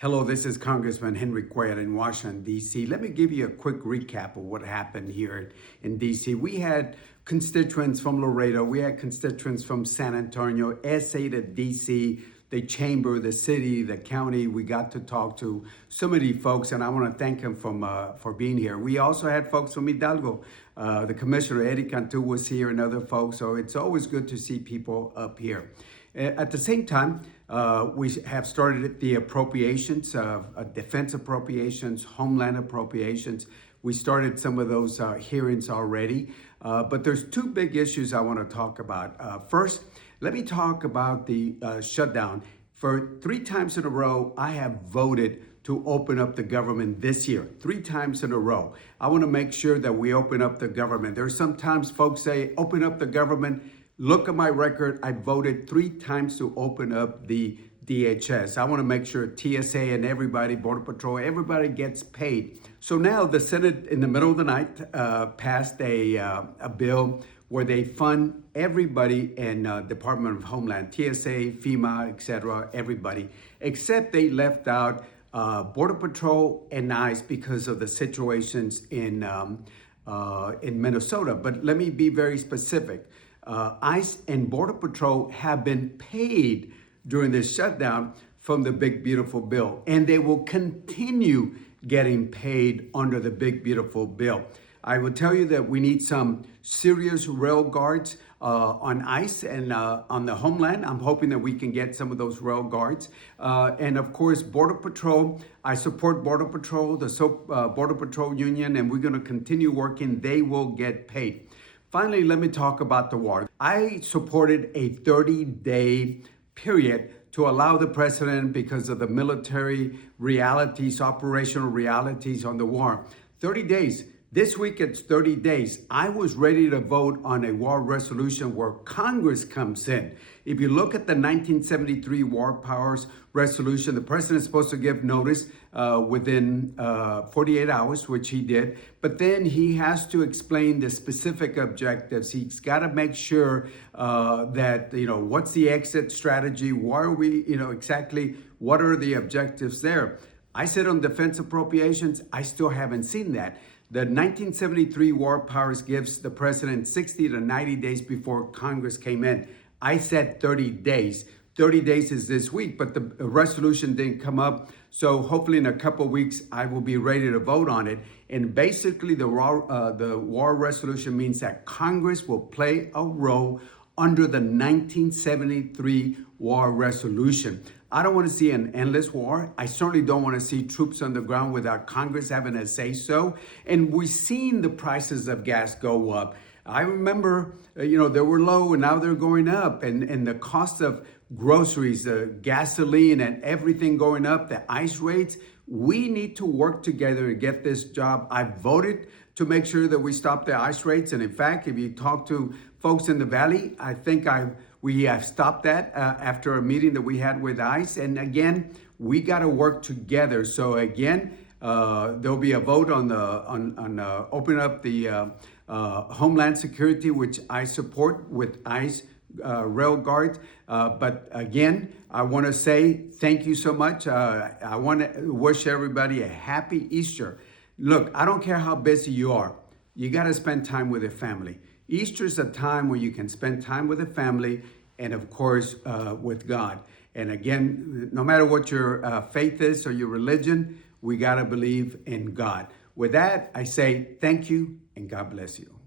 Hello, this is Congressman Henry Cuellar in Washington, D.C. Let me give you a quick recap of what happened here in D.C. We had constituents from Laredo, we had constituents from San Antonio, SA to D.C., the chamber, the city, the county. We got to talk to so many folks, and I want to thank them for being here. We also had folks from Hidalgo. The commissioner, Eddie Cantu, was here, and other folks, so it's always good to see people up here. At the same time, we have started the appropriations, defense appropriations, homeland appropriations. We started some of those hearings already, but there's two big issues I want to talk about. First, let me talk about the shutdown. For 3 times in a row, I have voted to open up the government this year, 3 times in a row. I want to make sure that we open up the government. There's sometimes folks say, open up the government. Look at my record. I voted 3 times to open up the DHS. I want to make sure TSA and everybody, Border Patrol, everybody gets paid. So now the Senate, in the middle of the night, passed a bill where they fund everybody in Department of Homeland, TSA, FEMA, etc., everybody, except they left out Border Patrol and ICE because of the situations in Minnesota. But let me be very specific. ICE and Border Patrol have been paid during this shutdown from the Big Beautiful Bill, and they will continue getting paid under the Big Beautiful Bill. I will tell you that we need some serious rail guards on ICE and on the homeland. I'm hoping that we can get some of those rail guards. And of course, Border Patrol. I support Border Patrol, the Border Patrol Union, and we're going to continue working. They will get paid. Finally, let me talk about the war. I supported a 30-day period to allow the president, because of the military realities, operational realities on the war, 30 days. This week it's 30 days. I was ready to vote on a war resolution where Congress comes in. If you look at the 1973 War Powers Resolution, the president is supposed to give notice within 48 hours, which he did. But then he has to explain the specific objectives. He's got to make sure that, what's the exit strategy? Why are we, exactly what are the objectives there? I said on defense appropriations, I still haven't seen that. The 1973 War Powers gives the president 60 to 90 days before Congress came in. I said 30 days. 30 days is this week, but the resolution didn't come up. So hopefully in a couple of weeks, I will be ready to vote on it. And basically the war resolution means that Congress will play a role under the 1973 war resolution. I don't want to see an endless war. I certainly don't want to see troops on the ground without Congress having a say so. And we've seen the prices of gas go up. I remember, they were low and now they're going up. And the cost of groceries, the gasoline and everything going up, the ICE rates, we need to work together to get this job. I voted to make sure that we stop the ICE rates. And in fact, if you talk to folks in the Valley, I think we have stopped that after a meeting that we had with ICE. And again, we got to work together. So again, there'll be a vote on opening up the Homeland Security, which I support with ICE rail guards. But again, I want to say thank you so much. I want to wish everybody a happy Easter. Look, I don't care how busy you are. You got to spend time with your family. Easter is a time where you can spend time with the family and, of course, with God. And again, no matter what your faith is or your religion, we got to believe in God. With that, I say thank you and God bless you.